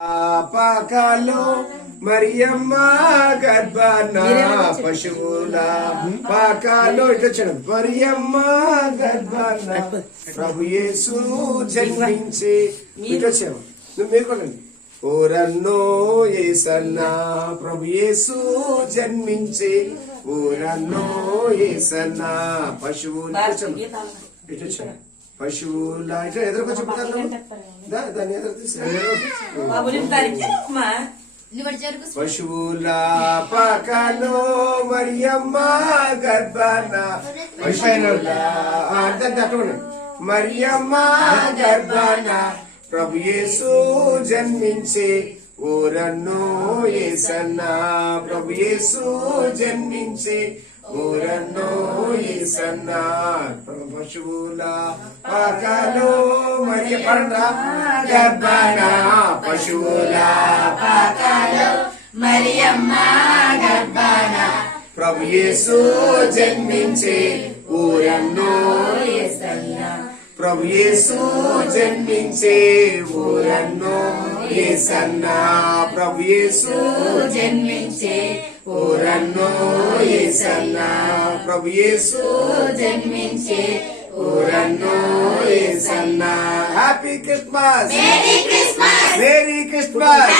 పాకాలో మరియమ్మ గర్భాన పశువుల పాకాలో ఇటొచ్చాడు మరియమ్మ గర్భాన ప్రభు యేసు జన్మించి ఇటొచ్చాము నువ్వు మేల్కోండి ఓరన్నో ఏసన్నా ప్రభు యేసు జన్మించి ఓరన్నో ఏసన్నా పశువులు ఇటొచ్చాడు పశువుల ఇట్లా ఎదురుకొచ్చి దాన్ని ఎదురు పశువుల పాకాలో మరియమ్మ గర్భాన పశువుల అటువంటి మరియమ్మ గర్భాన ప్రభు యేసు జన్మించే ఓరన్నో ఏసన్నా ప్రభు యేసు జన్మించే ఓరన్నో ఏసన్నా పశువుల పాకాలో మరియ పండ్ర గర్భాన పశువుల పాకాలో మరియమ్మ గర్భాన ప్రభు యేసు జన్మించే ఓరన్నో ఏసన్నా ప్రభు యేసు జన్మించే ఓరన్నో ఏసన్నా ప్రభు యేసు జన్మించే ఓరన్నో ఏసన్నా ప్రభు యేసు జన్మించే ఓరన్నో ఏసన్నా హ్యాపీ క్రిస్మస్ మేరీ క్రిస్మస్